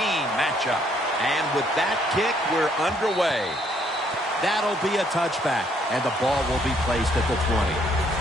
matchup. And with that kick, we're underway. That'll be a touchback, and the ball will be placed at the 20.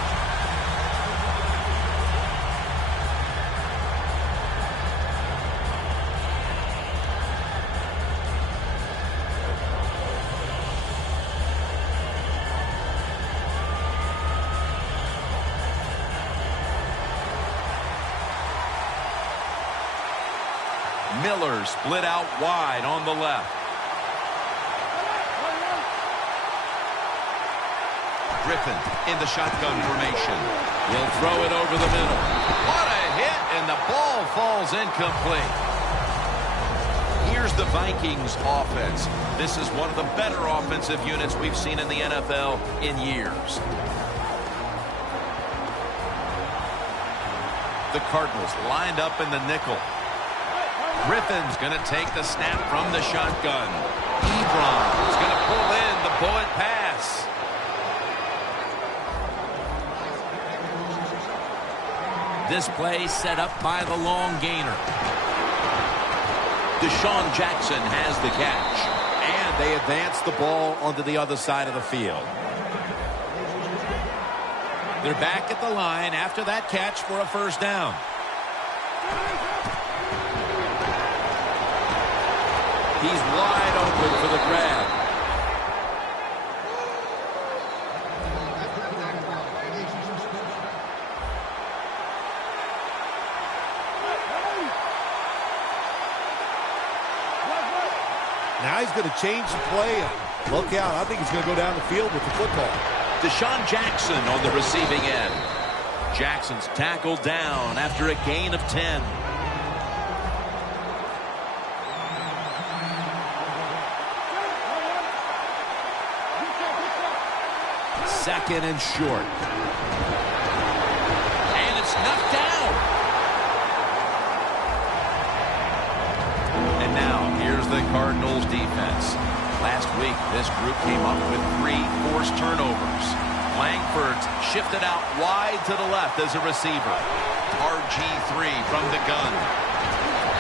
Miller split out wide on the left. Griffin in the shotgun formation. He'll throw it over the middle. What a hit, and the ball falls incomplete. Here's the Vikings offense. This is one of the better offensive units we've seen in the NFL in years. The Cardinals lined up in the nickel. Griffin's going to take the snap from the shotgun. Ebron's going to pull in the bullet pass. This play set up by the long gainer. Deshaun Jackson has the catch. And they advance the ball onto the other side of the field. They're back at the line after that catch for a first down. He's wide open for the grab. Now he's going to change the play. Look out. I think he's going to go down the field with the football. Deshaun Jackson on the receiving end. Jackson's tackled down after a gain of 10. Second and short. And it's knocked down. And now, here's the Cardinals defense. Last week, this group came up with 3 forced turnovers. Langford's shifted out wide to the left as a receiver. RG3 from the gun.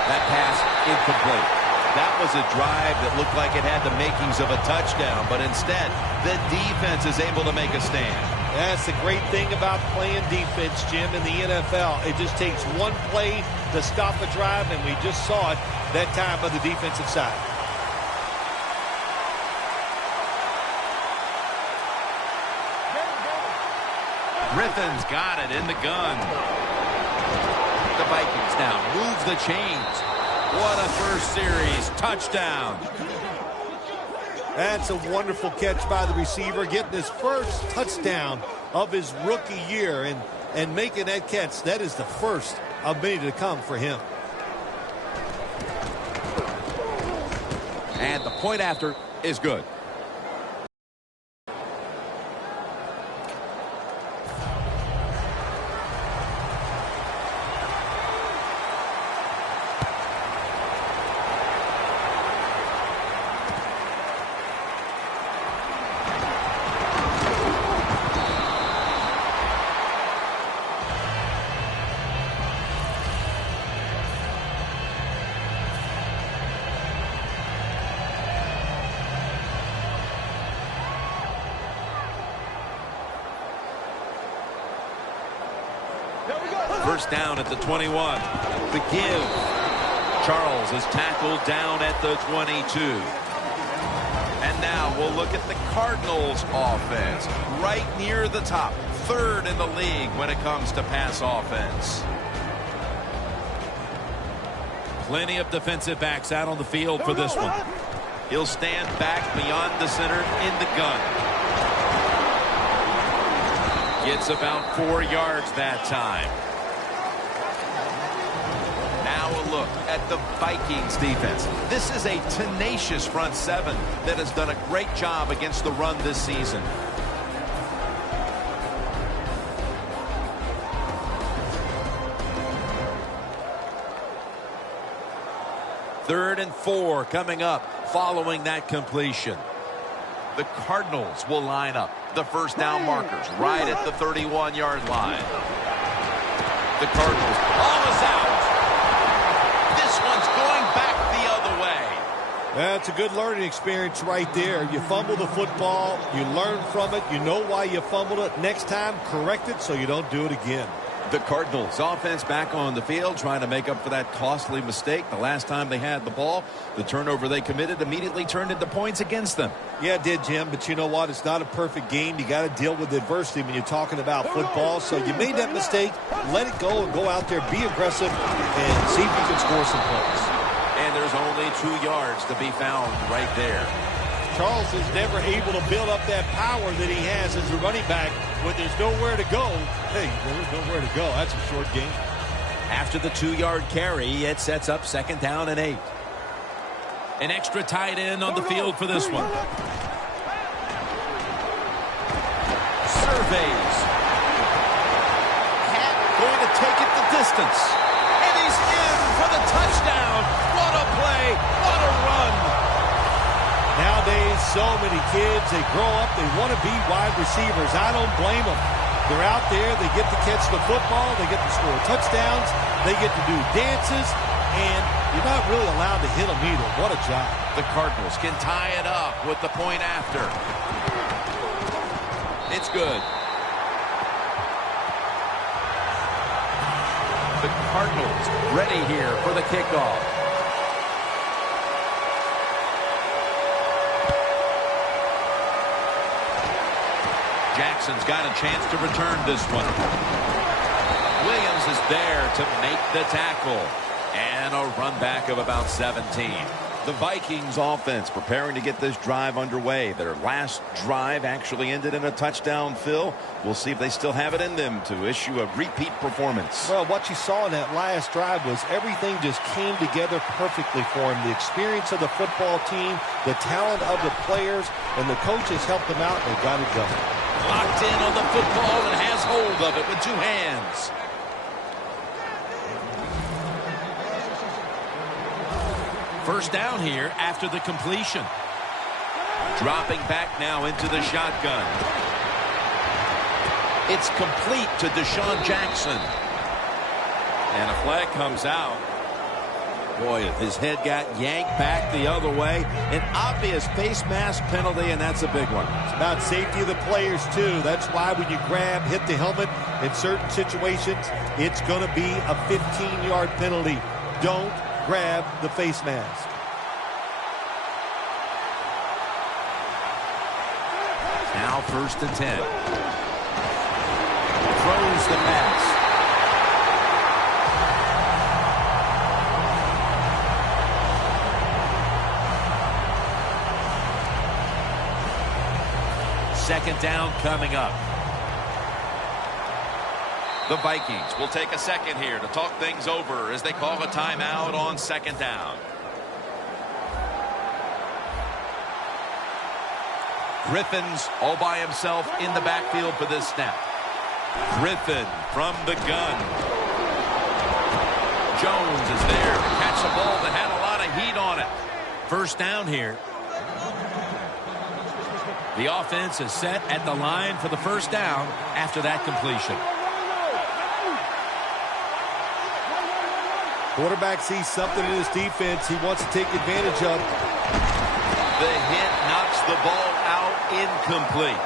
That pass incomplete. That was a drive that looked like it had the makings of a touchdown, but instead, the defense is able to make a stand. That's the great thing about playing defense, Jim, in the NFL. It just takes one play to stop a drive, and we just saw it that time on the defensive side. Griffin's got it in the gun. The Vikings now move the chains. What a first series touchdown. That's a wonderful catch by the receiver, getting his first touchdown of his rookie year and making that catch. That is the first of many to come for him. And the point after is good. First down at the 21. The give. Charles is tackled down at the 22. And now we'll look at the Cardinals offense. Right near the top. 3rd in the league when it comes to pass offense. Plenty of defensive backs out on the field for this one. He'll stand back beyond the center in the gun. Gets about 4 yards that time. Now a look at the Vikings defense. This is a tenacious front 7 that has done a great job against the run this season. Third and 4 coming up following that completion. The Cardinals will line up. The first down markers right at the 31-yard line. The Cardinals ball is out. This one's going back the That's a good learning experience right there. You fumble the football, you learn from it, you know why you fumbled it. Next time, correct it so you don't do it again. The Cardinals offense back on the field trying to make up for that costly mistake. The last time they had the ball, the turnover they committed immediately turned into points against them. Yeah, it did, Jim, but you know what? It's not a perfect game. You got to deal with adversity when you're talking about football. So you made that mistake, let it go and go out there, be aggressive, and see if you can score some points. And there's only 2 yards to be found right there. Charles is never able to build up that power that he has as a running back when there's nowhere to go. Hey, there's nowhere to go. That's a short game. After the 2-yard carry, it sets up 2nd down and 8. An extra tight end on the field for this one. Surveys. Going to take it the distance. And he's in for the touchdown. What a play. What a run. Nowadays, so many kids, they grow up, they want to be wide receivers. I don't blame them. They're out there, they get to catch the football, they get to score touchdowns, they get to do dances, and you're not really allowed to hit them either. What a job. The Cardinals can tie it up with the point after. It's good. The Cardinals ready here for the kickoff. Jackson's got a chance to return this one. Williams is there to make the tackle. And a run back of about 17. The Vikings offense preparing to get this drive underway. Their last drive actually ended in a touchdown, Phil. We'll see if they still have it in them to issue a repeat performance. Well, what you saw in that last drive was everything just came together perfectly for him. The experience of the football team, the talent of the players, and the coaches helped them out, and they got it done. Locked in on the football and has hold of it with 2 hands. First down here after the completion. Dropping back now into the shotgun. It's complete to Deshaun Jackson. And a flag comes out. Boy, his head got yanked back the other way. An obvious face mask penalty, and that's a big one. It's about safety of the players, too. That's why when you grab, hit the helmet in certain situations, it's going to be a 15-yard penalty. Don't grab the face mask. Now 1st and 10. Throws the pass. Second down coming up. The Vikings will take a second here to talk things over as they call a timeout on 2nd down. Griffin's all by himself in the backfield for this snap. Griffin from the gun. Jones is there to catch a ball that had a lot of heat on it. First down here. The offense is set at the line for the first down after that completion. Quarterback sees something in his defense he wants to take advantage of. The hit knocks the ball out incomplete.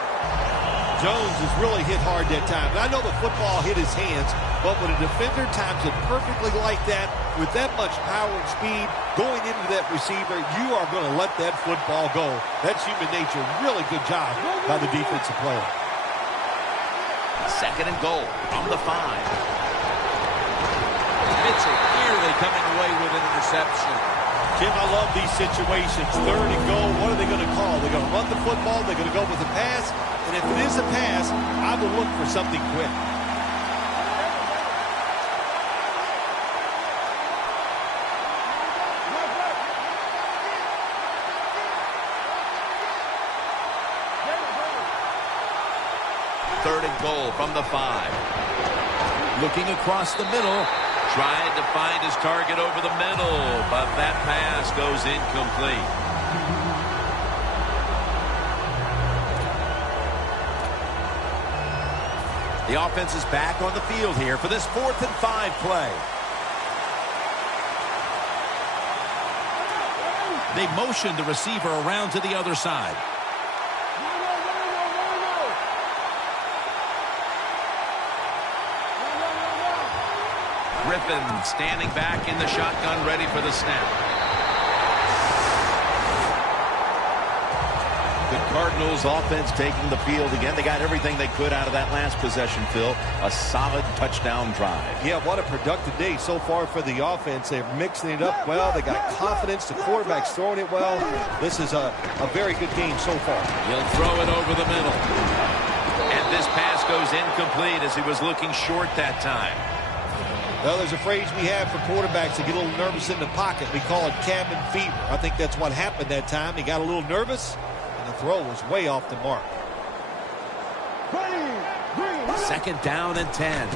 Jones has really hit hard that time. I know the football hit his hands, but when a defender times it perfectly like that, with that much power and speed going into that receiver, you are going to let that football go. That's human nature. Really good job by the defensive player. 2nd and goal from the 5. Mitchell nearly coming away with an interception. Jim, I love these situations. 3rd and goal, what are they going to call? They're going to run the football, they're going to go with a pass, and if it is a pass, I will look for something quick. Third and goal from the 5. Looking across the middle. Tried to find his target over the middle, but that pass goes incomplete. The offense is back on the field here for this 4th and 5 play. They motion the receiver around to the other side. Griffin standing back in the shotgun, ready for the snap. The Cardinals offense taking the field again. They got everything they could out of that last possession, Phil. A solid touchdown drive. Yeah, what a productive day so far for the offense. They're mixing it up well. They got confidence. The quarterback's throwing it well. This is a very good game so far. He'll throw it over the middle. And this pass goes incomplete as he was looking short that time. Well, there's a phrase we have for quarterbacks that get a little nervous in the pocket. We call it cabin fever. I think that's what happened that time. He got a little nervous. The throw was way off the mark. 2nd down and 10.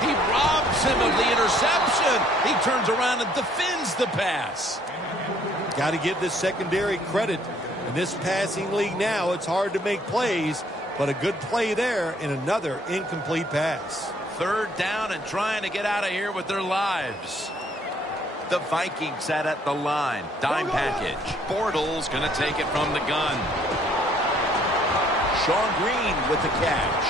He robs him of the interception. He turns around and defends the pass. Got to give this secondary credit. In this passing league now, it's hard to make plays, but a good play there and another incomplete pass. 3rd down and trying to get out of here with their lives. The Vikings sat at the line. Dime package. Bortles going to take it from the gun. Sean Green with the catch.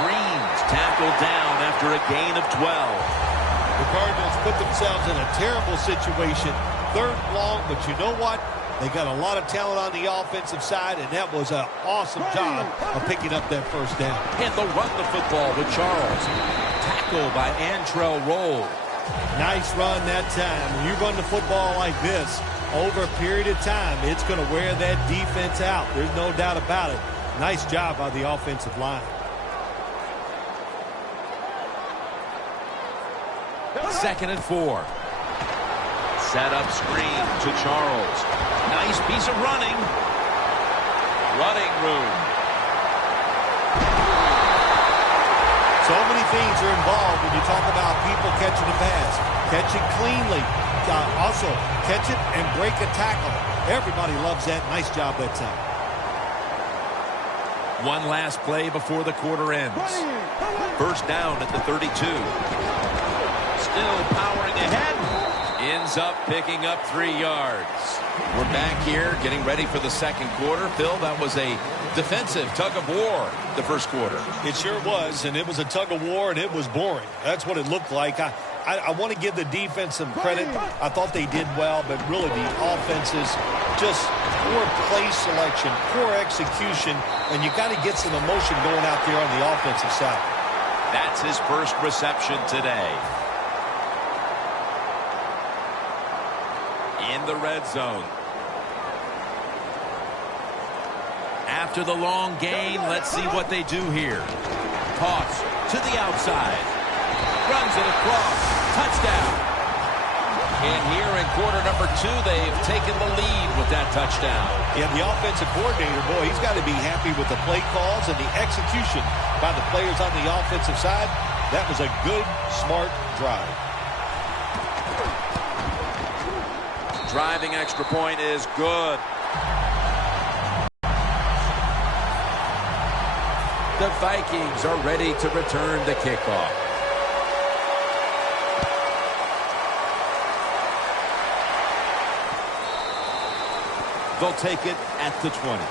Green's tackled down after a gain of 12. The Cardinals put themselves in a terrible situation. 3rd and long, but you know what? They got a lot of talent on the offensive side, and that was an awesome job of picking up that 1st down. And they'll run the football with Charles. Tackle by Antrell Roll. Nice run that time. When you run the football like this, over a period of time, it's going to wear that defense out. There's no doubt about it. Nice job by the offensive line. 2nd and 4. Set up screen to Charles. Nice piece of running. Running room. So many things are involved when you talk about people catching the pass. Catch it cleanly. Also, catch it and break a tackle. Everybody loves that. Nice job that time. One last play before the quarter ends. 1st down at the 32. Still powering ahead. Ends up picking up 3 yards. We're back here getting ready for the 2nd quarter. Phil, that was a defensive tug of war the 1st quarter. It sure was, and it was a tug of war, and it was boring. That's what it looked like. I want to give the defense some credit. I thought they did well, but really the offenses, just poor play selection, poor execution, and you got to get some emotion going out there on the offensive side. That's his 1st reception today. In the red zone. After the long gain, let's see what they do here. Toss to the outside. Runs it across. Touchdown. And here in quarter number 2, they've taken the lead with that touchdown. Yeah, the offensive coordinator, boy, he's got to be happy with the play calls and the execution by the players on the offensive side. That was a good, smart drive. Driving extra point is good. The Vikings are ready to return the kickoff. They'll take it at the 20.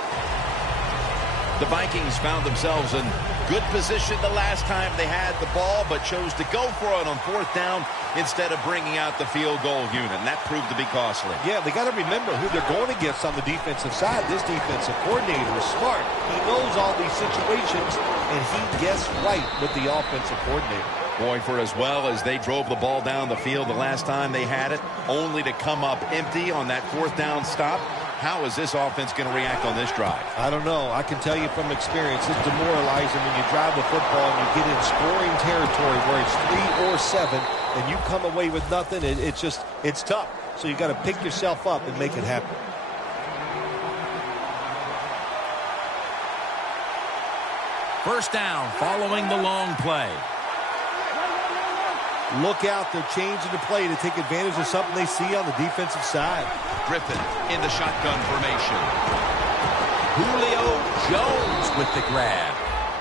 The Vikings found themselves in good position the last time they had the ball, but chose to go for it on 4th down instead of bringing out the field goal unit, and that proved to be costly. Yeah, they got to remember who they're going against on the defensive side. This defensive coordinator is smart. He knows all these situations, and he guessed right with the offensive coordinator. Boy, for as well as they drove the ball down the field the last time they had it, only to come up empty on that 4th down stop, how is this offense going to react on this drive? I don't know. I can tell you from experience, it's demoralizing when you drive the football and you get in scoring territory where it's 3 or 7 and you come away with nothing. It's tough. So you got to pick yourself up and make it happen. First down following the long play. Look out, they're changing the play to take advantage of something they see on the defensive side. Griffin in the shotgun formation. Julio Jones with the grab.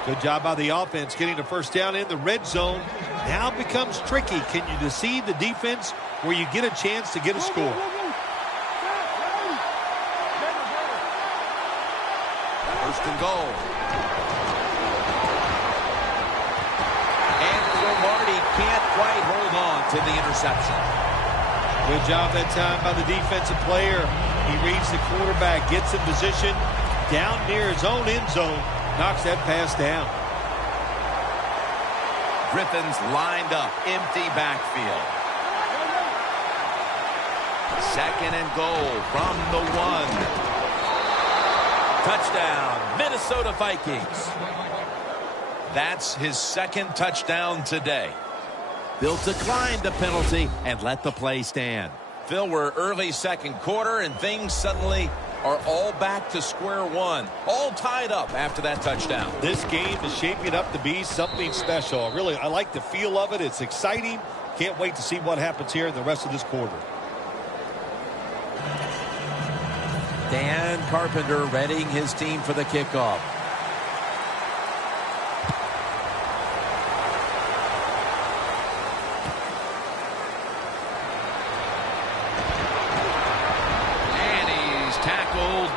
Good job by the offense getting the first down in the red zone. Now it becomes tricky. Can you deceive the defense where you get a chance to get a score? first and goal. And Marty can't quite hold on to the interception. Good job that time by the defensive player. He reads the quarterback, gets in position down near his own end zone, knocks that pass down. Griffin's lined up, empty backfield. Second and goal from the 1. Touchdown, Minnesota Vikings. That's his second touchdown today. They'll decline the penalty and let the play stand. Phil, we're early second quarter, and things suddenly are all back to square one. All tied up after that touchdown. This game is shaping up to be something special. Really, I like the feel of it. It's exciting. Can't wait to see what happens here in the rest of this quarter. Dan Carpenter readying his team for the kickoff.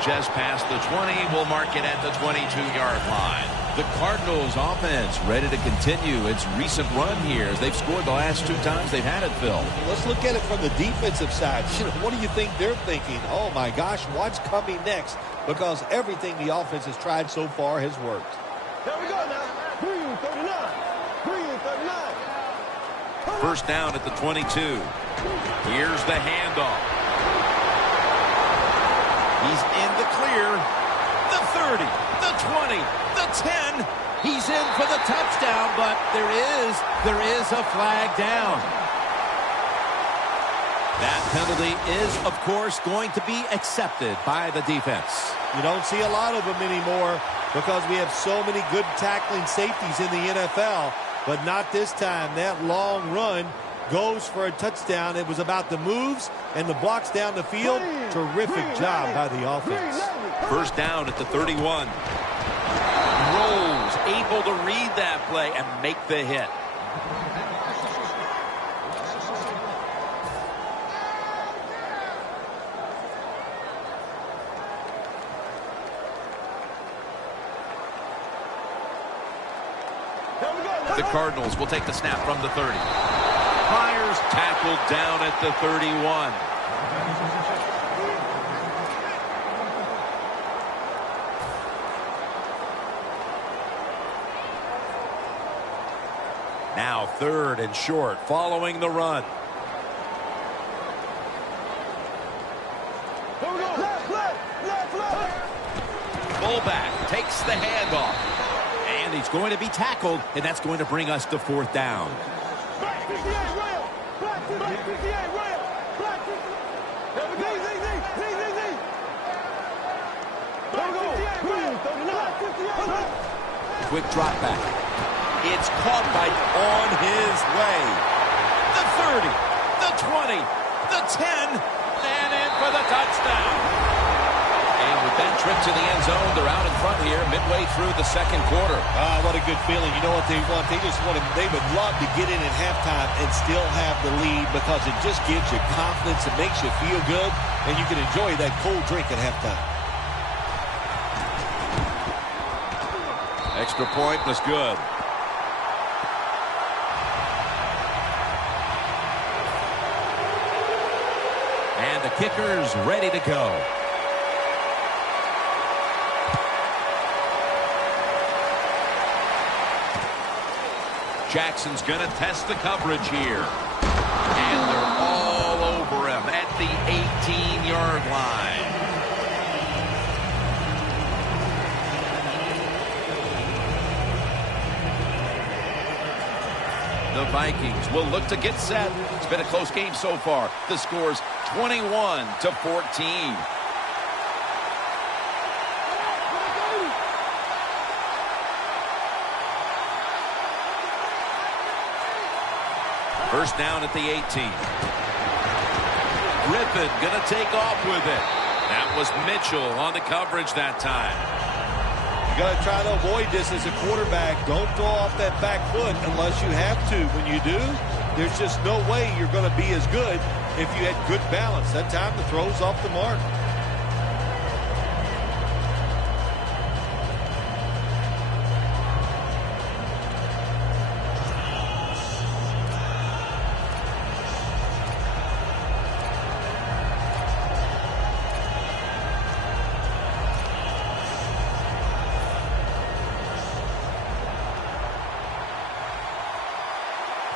Just past the 20. We'll mark it at the 22-yard line. The Cardinals offense ready to continue its recent run here. They've scored the last 2 times they've had it, Phil. Let's look at it from the defensive side. What do you think they're thinking? Oh, my gosh, what's coming next? Because everything the offense has tried so far has worked. Here we go now. 3-39. 3-39. First down at the 22. Here's the handoff. He's in the clear. The 30, the 20, the 10. He's in for the touchdown, but there is a flag down. That penalty is, of course, going to be accepted by the defense. You don't see a lot of them anymore because we have so many good tackling safeties in the NFL, but not this time. That long run goes for a touchdown. It was about the moves and the blocks down the field. Terrific job by the offense. First down at the 31. Rolls, able to read that play and make the hit. The Cardinals will take the snap from the 30. Myers tackled down at the 31. Now third and short following the run. Fullback takes the handoff. And he's going to be tackled, and that's going to bring us to fourth down. Quick drop back. It's caught on his way. The 30, the 20, the 10, and in for the touchdown. And with that trip to the end zone, they're out in front here midway through the second quarter. Ah, what a good feeling. You know what they want? They would love to get in at halftime and still have the lead because it just gives you confidence. It makes you feel good, and you can enjoy that cold drink at halftime. Extra point was good. And the kicker's ready to go. Jackson's going to test the coverage here. And they're all over him at the 18-yard line. The Vikings will look to get set. It's been a close game so far. The score's 21-14. First down at the 18. Griffin going to take off with it. That was Mitchell on the coverage that time. You got to try to avoid this as a quarterback. Don't throw off that back foot unless you have to. When you do, there's just no way you're going to be as good if you had good balance. That time the throw's off the mark.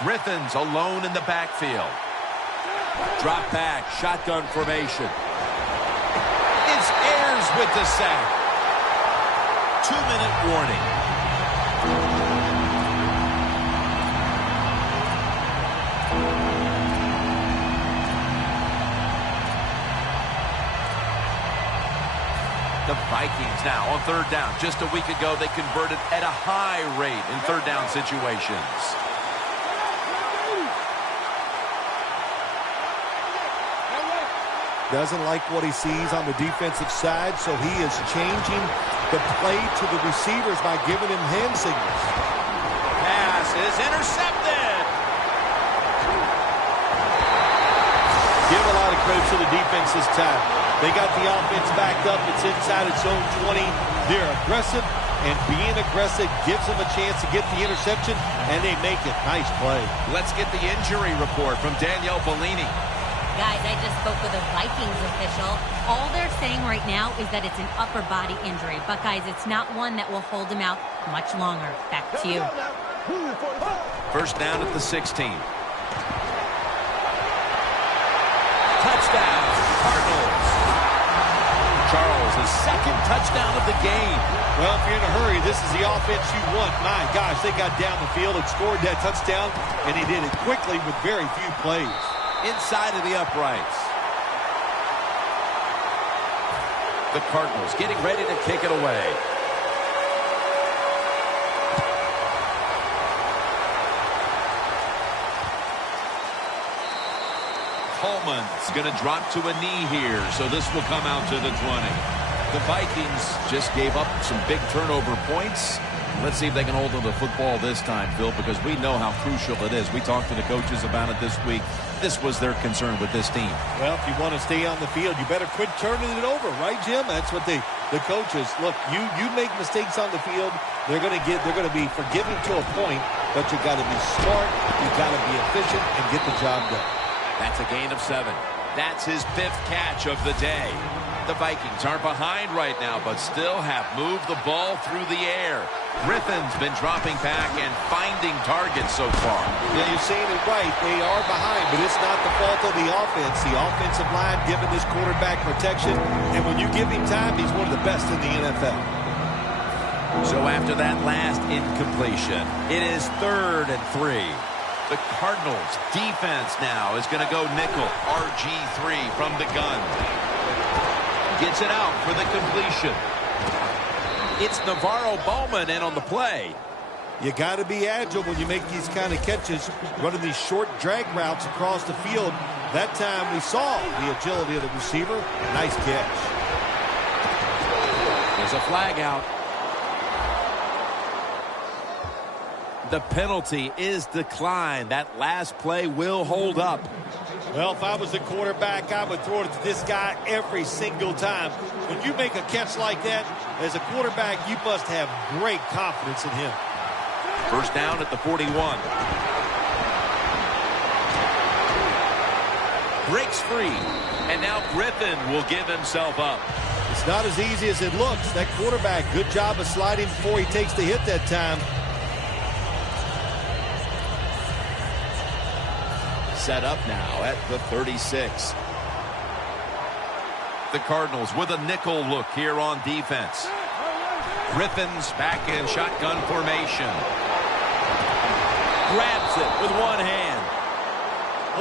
Griffin's alone in the backfield. Drop back, shotgun formation. It's Ayers with the sack. 2-minute warning. The Vikings now on third down. Just a week ago, they converted at a high rate in third down situations. Doesn't like what he sees on the defensive side, so he is changing the play to the receivers by giving him hand signals. Pass is intercepted. Give a lot of credit to the defense this time. They got the offense backed up. It's inside its own 20. They're aggressive, and being aggressive gives them a chance to get the interception, and they make it. Nice play. Let's get the injury report from Danielle Bellini. Guys, I just spoke with a Vikings official. All they're saying right now is that it's an upper body injury. But, guys, it's not one that will hold him out much longer. Back to you. First down at the 16. Touchdown, Cardinals. Charles, his second touchdown of the game. Well, if you're in a hurry, this is the offense you want. My gosh, they got down the field and scored that touchdown, and he did it quickly with very few plays. Inside of the uprights. The Cardinals getting ready to kick it away. Coleman's going to drop to a knee here, so this will come out to the 20. The Vikings just gave up some big turnover points. Let's see if they can hold on to the football this time, Phil, because we know how crucial it is. We talked to the coaches about it this week. This was their concern with this team. Well, if you want to stay on the field, you better quit turning it over, right, Jim? That's what the coaches look. You make mistakes on the field, they're going to be forgiving to a point, but you got to be smart, you got to be efficient, and get the job done. That's a gain of 7. That's his 5th catch of the day. The Vikings aren't behind right now, but still have moved the ball through the air. Griffin's been dropping back and finding targets so far. Yeah, you're saying it right. They are behind, but it's not the fault of the offense. The offensive line giving this quarterback protection, and when you give him time, he's one of the best in the NFL. So after that last incompletion, it is 3rd and 3. The Cardinals defense now is going to go nickel. RG3 from the gun. Gets it out for the completion. It's Navarro Bowman in on the play. You got to be agile when you make these kind of catches, running these short drag routes across the field. That time we saw the agility of the receiver. Nice catch. There's a flag out. The penalty is declined. That last play will hold up. Well, if I was the quarterback, I would throw it to this guy every single time. When you make a catch like that, as a quarterback, you must have great confidence in him. First down at the 41. Breaks free. And now Griffin will give himself up. It's not as easy as it looks. That quarterback, good job of sliding before he takes the hit that time. Set up now at the 36. The Cardinals with a nickel look here on defense. Griffin's back in shotgun formation. Grabs it with one hand.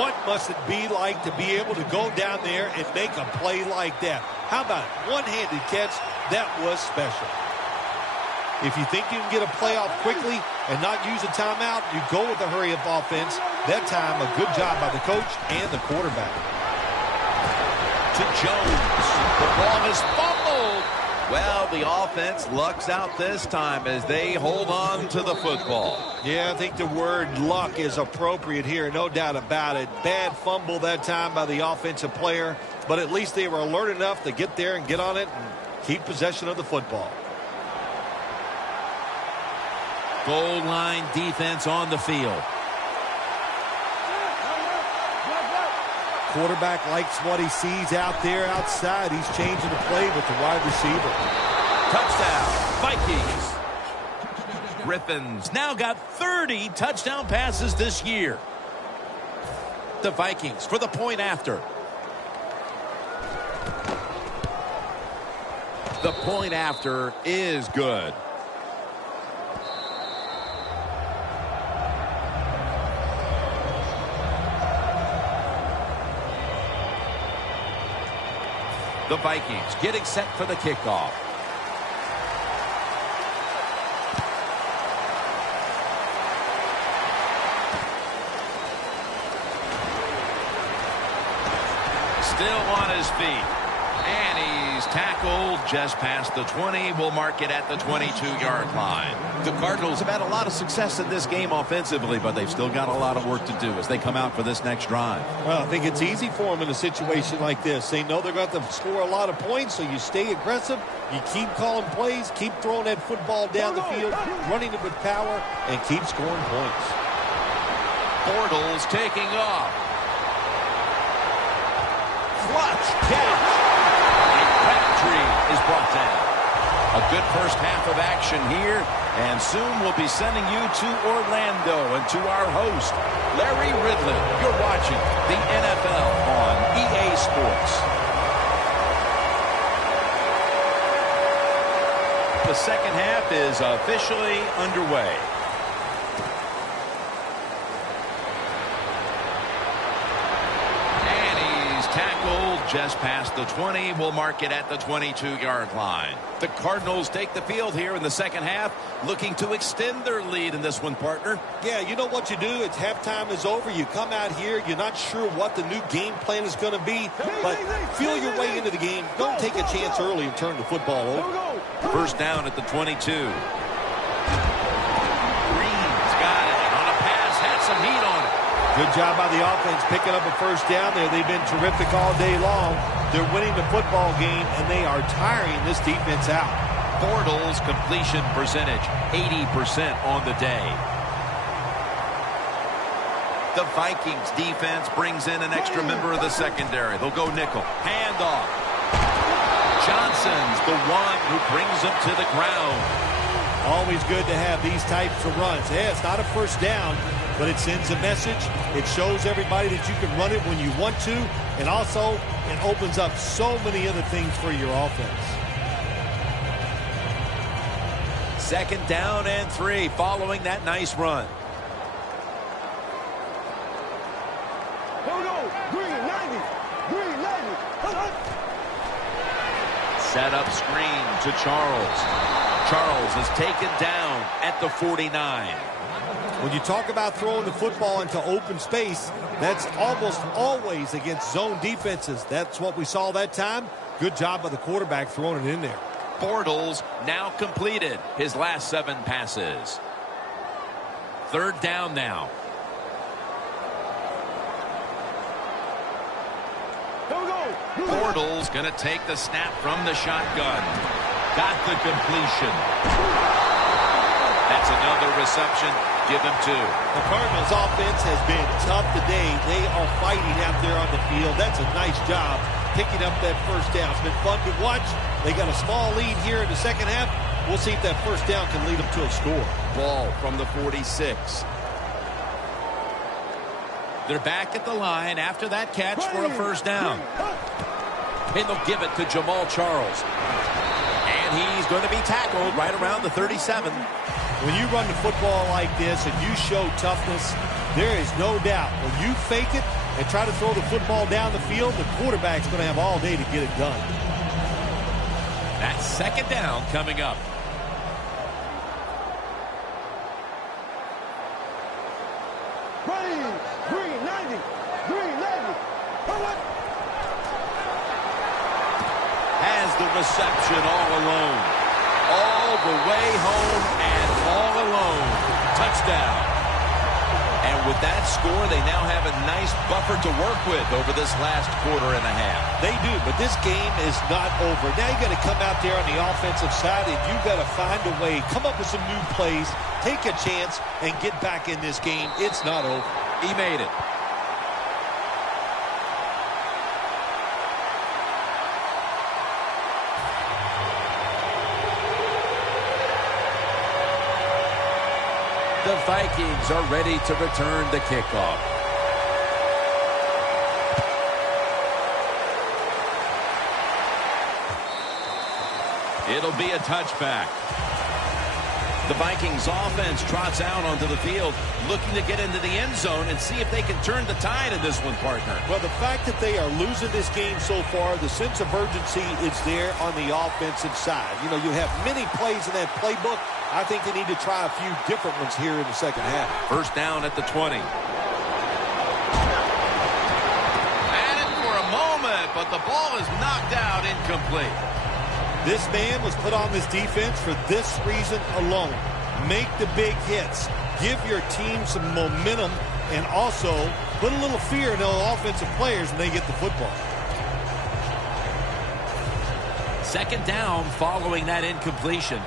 What must it be like to be able to go down there and make a play like that? How about it? One-handed catch? That was special. If you think you can get a play off quickly and not use a timeout, you go with the hurry-up offense. That time, a good job by the coach and the quarterback. To Jones. The ball is fumbled. Well, the offense lucks out this time as they hold on to the football. Yeah, I think the word luck is appropriate here, no doubt about it. Bad fumble that time by the offensive player, but at least they were alert enough to get there and get on it and keep possession of the football. Goal line defense on the field. Quarterback likes what he sees out there outside. He's changing the play with the wide receiver. Touchdown, Vikings. Griffins now got 30 touchdown passes this year. The Vikings for the point after. The point after is good. The Vikings getting set for the kickoff. Still on his feet. And he's tackled just past the 20. We'll mark it at the 22-yard line. The Cardinals have had a lot of success in this game offensively, but they've still got a lot of work to do as they come out for this next drive. Well, I think it's easy for them in a situation like this. They know they're going to have to score a lot of points, so you stay aggressive. You keep calling plays, keep throwing that football down the field, running it with power, and keep scoring points. Bortles taking off. Clutch catch. And Crabtree is brought down. A good first half of action here, and soon we'll be sending you to Orlando and to our host, Larry Ridley. You're watching the NFL on EA Sports. The second half is officially underway. Tackled just past the 20. We'll mark it at the 22-yard line. The Cardinals take the field here in the second half, looking to extend their lead in this one, partner. Yeah, you know what you do? It's halftime is over. You come out here. You're not sure what the new game plan is going to be, but feel your way into the game. Don't take a chance early and turn the football over. First down at the 22. Green's got it on a pass. Had some heat on it. Good job by the offense picking up a first down there. They've been terrific all day long. They're winning the football game, and they are tiring this defense out. Bortles completion percentage, 80% on the day. The Vikings defense brings in an extra member of the secondary. They'll go nickel. Handoff. Johnson's the one who brings them to the ground. Always good to have these types of runs. Yeah, it's not a first down, but it sends a message. It shows everybody that you can run it when you want to, and also it opens up so many other things for your offense. Second down and 3 following that nice run. Here we go. Green 90. Green 90. Set up screen to Charles. Charles is taken down at the 49. When you talk about throwing the football into open space, that's almost always against zone defenses. That's what we saw that time. Good job by the quarterback throwing it in there. Bortles now completed his last 7 passes. Third down now. Here we go. Bortles going to take the snap from the shotgun. Got the completion. That's another reception. Give him 2. The Cardinals offense has been tough today. They are fighting out there on the field. That's a nice job picking up that first down. It's been fun to watch. They got a small lead here in the second half. We'll see if that first down can lead them to a score. Ball from the 46. They're back at the line after that catch for a first down. And they'll give it to Jamal Charles. And he's going to be tackled right around the 37. When you run the football like this and you show toughness, there is no doubt when you fake it and try to throw the football down the field, the quarterback's going to have all day to get it done. That's second down coming up. Green 90. Green 90. Has the reception all alone. All the way home and all alone. Touchdown. And with that score, they now have a nice buffer to work with over this last quarter and a half. They do, but this game is not over. Now you got to come out there on the offensive side and you got to find a way, come up with some new plays, take a chance, and get back in this game. It's not over. He made it. Vikings are ready to return the kickoff. It'll be a touchback. The Vikings offense trots out onto the field, looking to get into the end zone and see if they can turn the tide in this one, partner. Well, the fact that they are losing this game so far, the sense of urgency is there on the offensive side. You know, you have many plays in that playbook. I think they need to try a few different ones here in the second half. First down at the 20. At it for a moment, but the ball is knocked out, incomplete. This man was put on this defense for this reason alone. Make the big hits. Give your team some momentum and also put a little fear in those offensive players when they get the football. Second down following that incompletion.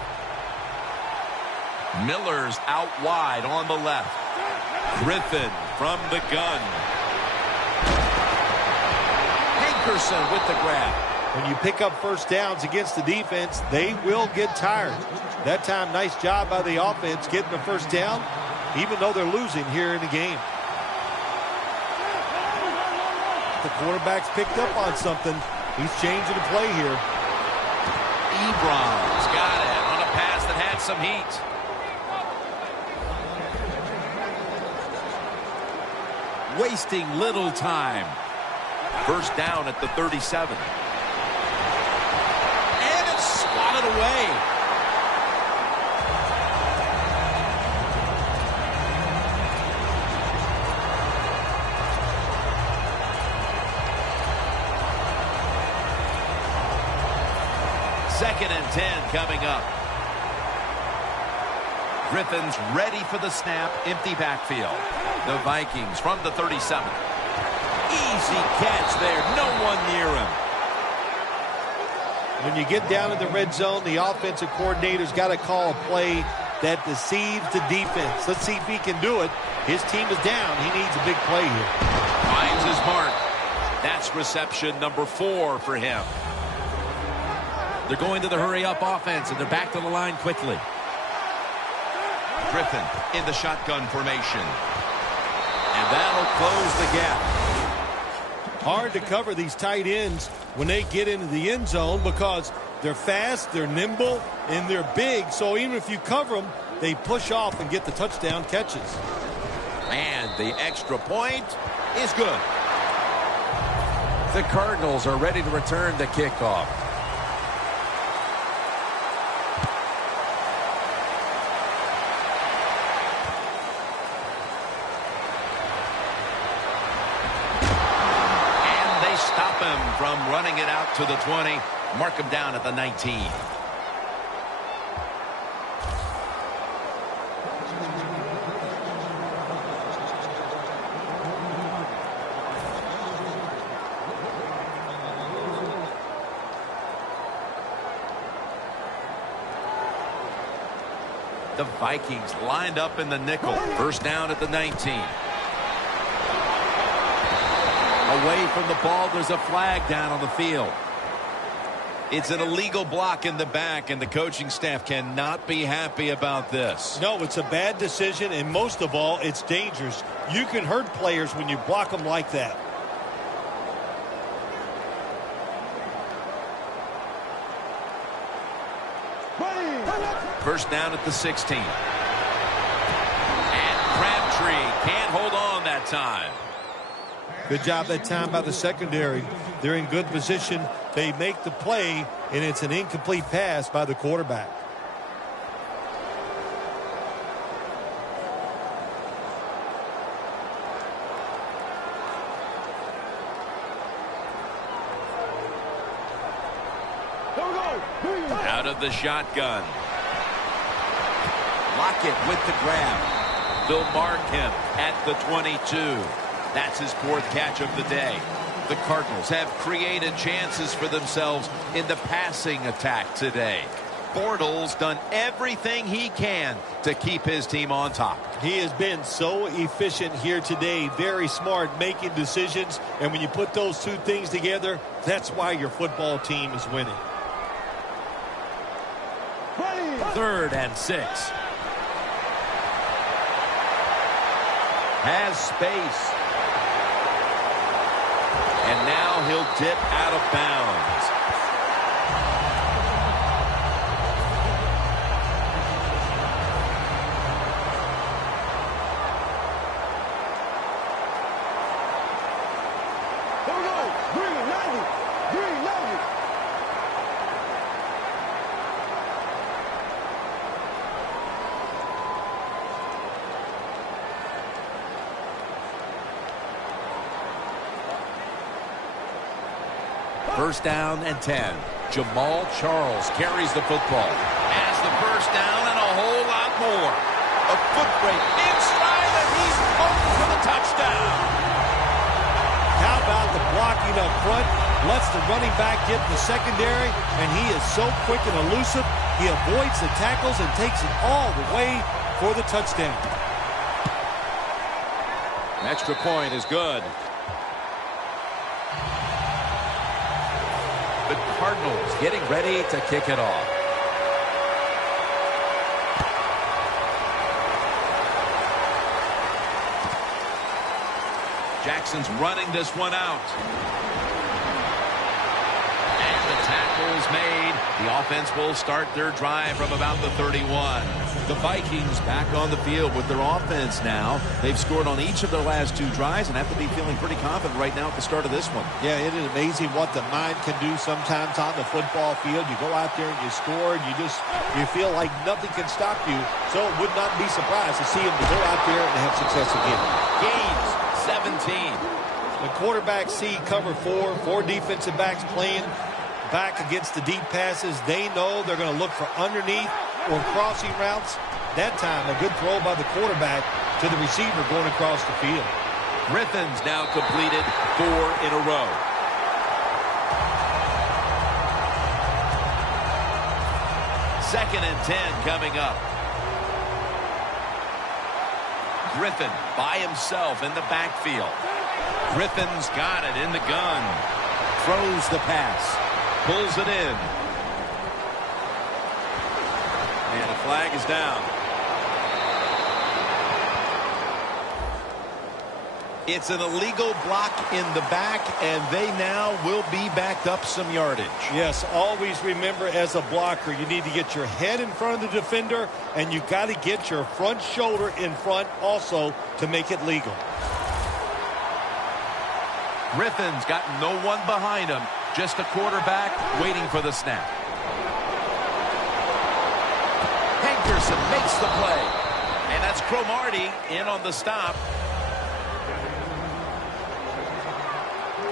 Miller's out wide on the left. Griffin from the gun. Hankerson with the grab. When you pick up first downs against the defense, they will get tired. That time, nice job by the offense getting the first down, even though they're losing here in the game. The quarterback's picked up on something. He's changing the play here. Ebron's got it on a pass that had some heat. Wasting little time. First down at the 37. Swatted away. Second and 10 coming up. Griffin's ready for the snap. Empty backfield. The Vikings from the 37. Easy catch there. No one near him. When you get down in the red zone, the offensive coordinator's got to call a play that deceives the defense. Let's see if he can do it. His team is down. He needs a big play here. Finds his mark. That's reception number 4 for him. They're going to the hurry-up offense, and they're back to the line quickly. Griffin in the shotgun formation. And that'll close the gap. Hard to cover these tight ends when they get into the end zone because they're fast, they're nimble, and they're big. So even if you cover them, they push off and get the touchdown catches. And the extra point is good. The Cardinals are ready to return the kickoff. Stop him from running it out to the 20. Mark him down at the 19. The Vikings lined up in the nickel. First down at the 19. Away from the ball, there's a flag down on the field. It's an illegal block in the back, and the coaching staff cannot be happy about this. No, it's a bad decision, and most of all, it's dangerous. You can hurt players when you block them like that. First down at the 16. And Crabtree can't hold on that time. Good job that time by the secondary. They're in good position. They make the play, and it's an incomplete pass by the quarterback. Out of the shotgun. Lockett with the grab. They'll mark him at the 22. That's his 4th catch of the day. The Cardinals have created chances for themselves in the passing attack today. Bortles done everything he can to keep his team on top. He has been so efficient here today. Very smart, making decisions. And when you put those two things together, that's why your football team is winning. 3rd and 6. has space. And now he'll dip out of bounds. Here we go. Green 90. Green 90. First down and 10. Jamal Charles carries the football. Has the first down and a whole lot more. A foot break inside, and he's home for the touchdown. How about the blocking up front? Lets the running back get in the secondary, and he is so quick and elusive. He avoids the tackles and takes it all the way for the touchdown. An extra point is good. The Cardinals getting ready to kick it off. Jackson's running this one out. And the tackle's made. The offense will start their drive from about the 31. The Vikings back on the field with their offense now. They've scored on each of their last 2 drives and have to be feeling pretty confident right now at the start of this one. Yeah, it is amazing what the mind can do sometimes on the football field. You go out there and you score, and you feel like nothing can stop you. So it would not be surprised to see him to go out there and have success again. Gains 17. The quarterback see cover 4 defensive backs playing back against the deep passes. They know they're going to look for underneath or crossing routes. That time, a good throw by the quarterback to the receiver going across the field. Griffin's now completed 4 in a row. Second and 10 coming up. Griffin by himself in the backfield. Griffin's got it in the gun. Throws the pass. Pulls it in. And a flag is down. It's an illegal block in the back, and they now will be backed up some yardage. Yes, always remember as a blocker, you need to get your head in front of the defender, and you got to get your front shoulder in front also to make it legal. Griffin's got no one behind him, just a quarterback waiting for the snap. Hankerson makes the play, and that's Cromartie in on the stop.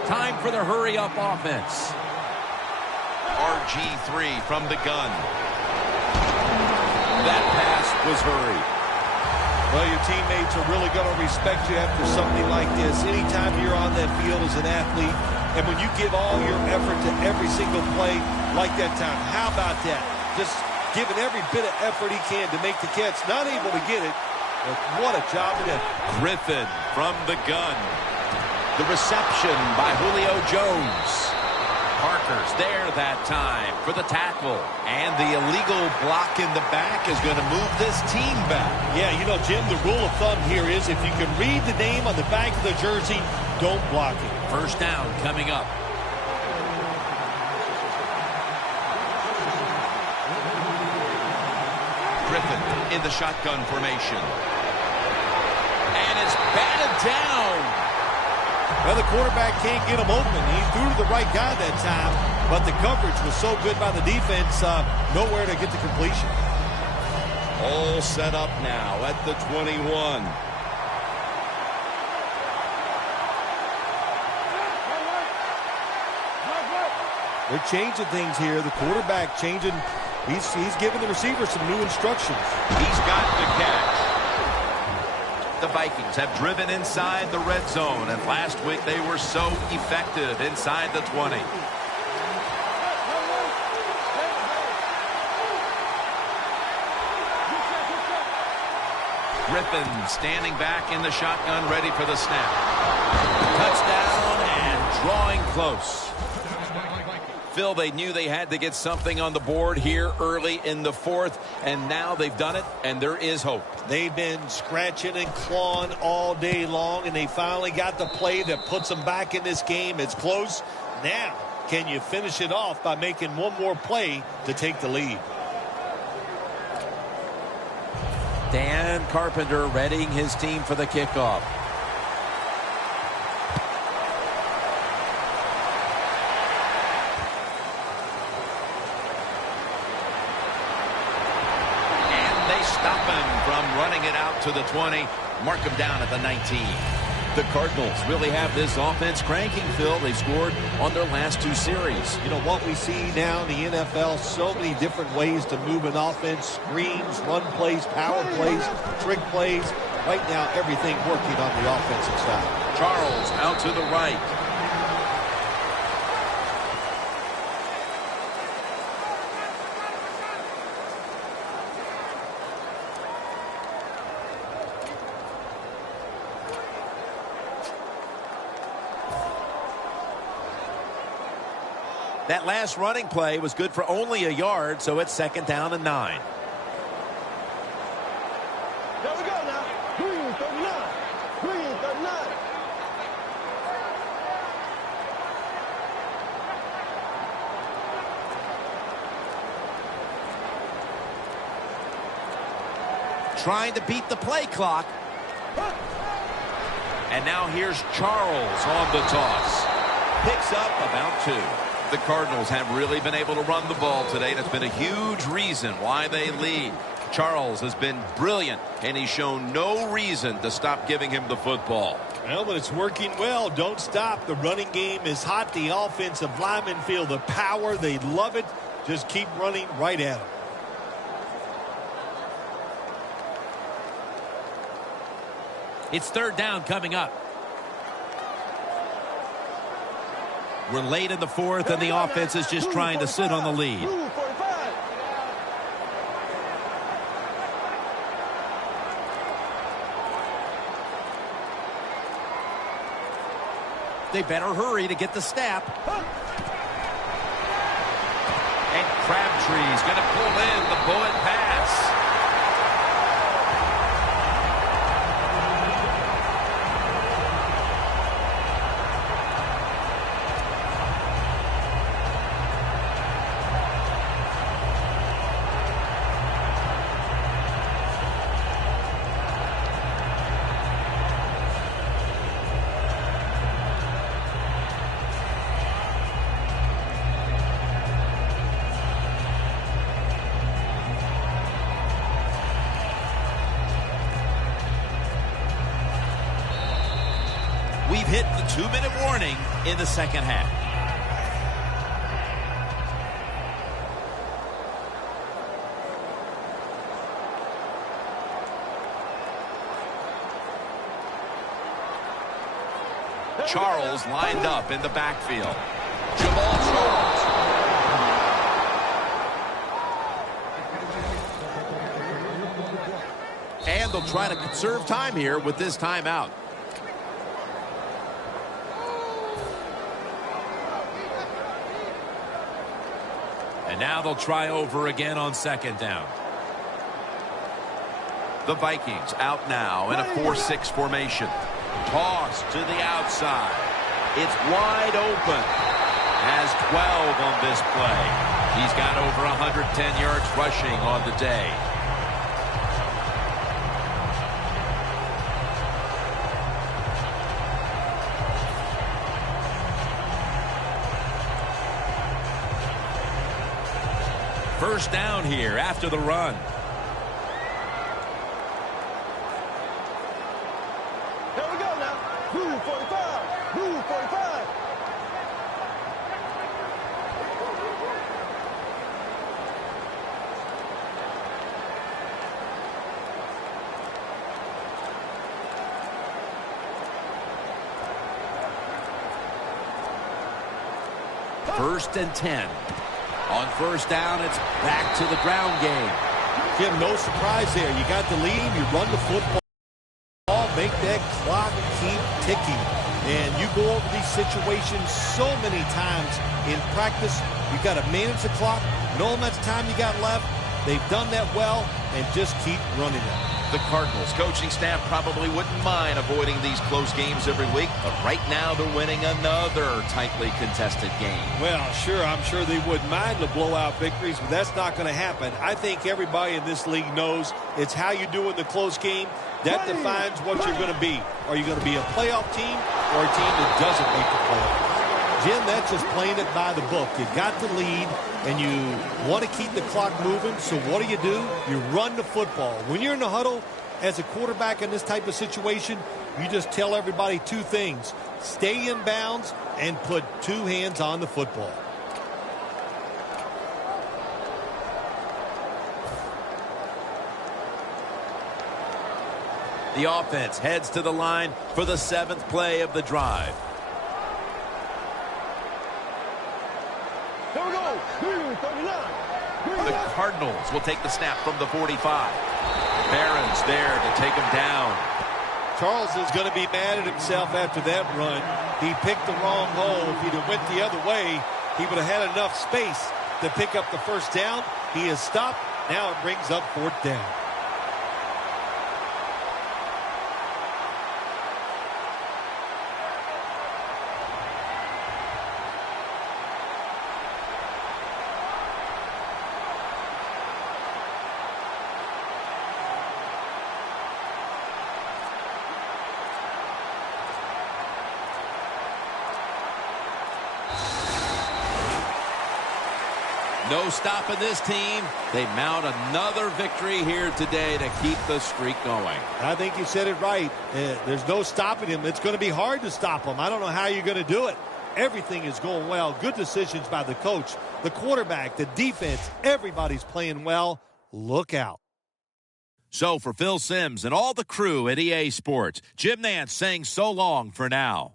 Time for the hurry-up offense. RG3 from the gun. That pass was hurried. Well, your teammates are really going to respect you after something like this. Anytime you're on that field as an athlete, and when you give all your effort to every single play like that time, how about that? Just giving every bit of effort he can to make the catch. Not able to get it, but what a job it is. Griffin from the gun. The reception by Julio Jones. Parker's there that time for the tackle. And the illegal block in the back is going to move this team back. Yeah, you know, Jim, the rule of thumb here is if you can read the name on the back of the jersey, don't block it. First down coming up. Griffin in the shotgun formation. And it's batted down. Well, the quarterback can't get him open. He threw to the right guy that time, but the coverage was so good by the defense, nowhere to get the completion. All set up now at the 21. They're changing things here. The quarterback changing. He's giving the receiver some new instructions. He's got the catch. The Vikings have driven inside the red zone, and last week they were so effective inside the 20. Griffin standing back in the shotgun, ready for the snap. Touchdown and drawing close. Phil, they knew they had to get something on the board here early in the fourth, and now they've done it, and there is hope. They've been scratching and clawing all day long, and they finally got the play that puts them back in this game. It's close. Now, can you finish it off by making one more play to take the lead? Dan Carpenter readying his team for the kickoff. And they stop him from running it out to the 20. Mark him down at the 19. The Cardinals really have this offense cranking, Phil. They've scored on their last two series. You know what we see now in the NFL, so many different ways to move an offense. Screens, run plays, power plays, trick plays. Right now, everything working on the offensive side. Charles out to the right. That last running play was good for only a yard, so it's 2nd down and 9. There we go now. Green 39. Green 39. Trying to beat the play clock. And now here's Charles on the toss. Picks up about 2. The Cardinals have really been able to run the ball today. That's been a huge reason why they lead. Charles has been brilliant, and he's shown no reason to stop giving him the football. Well, but it's working well. Don't stop. The running game is hot. The offensive linemen feel the power. They love it. Just keep running right at it. It's 3rd down coming up. We're late in the fourth, and the offense is just trying to sit on the lead. Blue 45. They better hurry to get the snap. And Crabtree's going to pull in the bullet pass. We've hit the 2-minute warning in the second half. Charles lined up in the backfield. Jamal Charles. And they'll try to conserve time here with this timeout. And now they'll try over again on 2nd down. The Vikings out now in a 4-6 formation. Toss to the outside. It's wide open. Has 12 on this play. He's got over 110 yards rushing on the day. First down here after the run. There we go now. Blue 45. Blue 45. First and 10. On first down, it's back to the ground game. Jim, no surprise there. You got the lead, you run the football, make that clock keep ticking. And you go over these situations so many times in practice. You've got to manage the clock, know how much time you got left. They've done that well, and just keep running it. The Cardinals coaching staff probably wouldn't mind avoiding these close games every week, but right now they're winning another tightly contested game. Well, sure, I'm sure they wouldn't mind the blowout victories, but that's not going to happen. I think everybody in this league knows it's how you do in the close game. That defines what you're going to be. Are you going to be a playoff team or a team that doesn't make the playoffs? Jim, that's just playing it by the book. You got the lead, and you want to keep the clock moving, so what do? You run the football. When you're in the huddle as a quarterback in this type of situation, you just tell everybody two things. Stay in bounds and put two hands on the football. The offense heads to the line for the 7th play of the drive. Here we go. 39. The Cardinals will take the snap from the 45. Barron's there to take him down. Charles is going to be mad at himself after that run. He picked the wrong hole. If he'd have went the other way, he would have had enough space to pick up the first down. He is stopped. Now it brings up 4th down. No stopping this team. They mount another victory here today to keep the streak going. I think you said it right. There's no stopping him. It's going to be hard to stop him. I don't know how you're going to do it. Everything is going well. Good decisions by the coach, the quarterback, the defense. Everybody's playing well. Look out. So for Phil Simms and all the crew at EA Sports, Jim Nantz saying so long for now.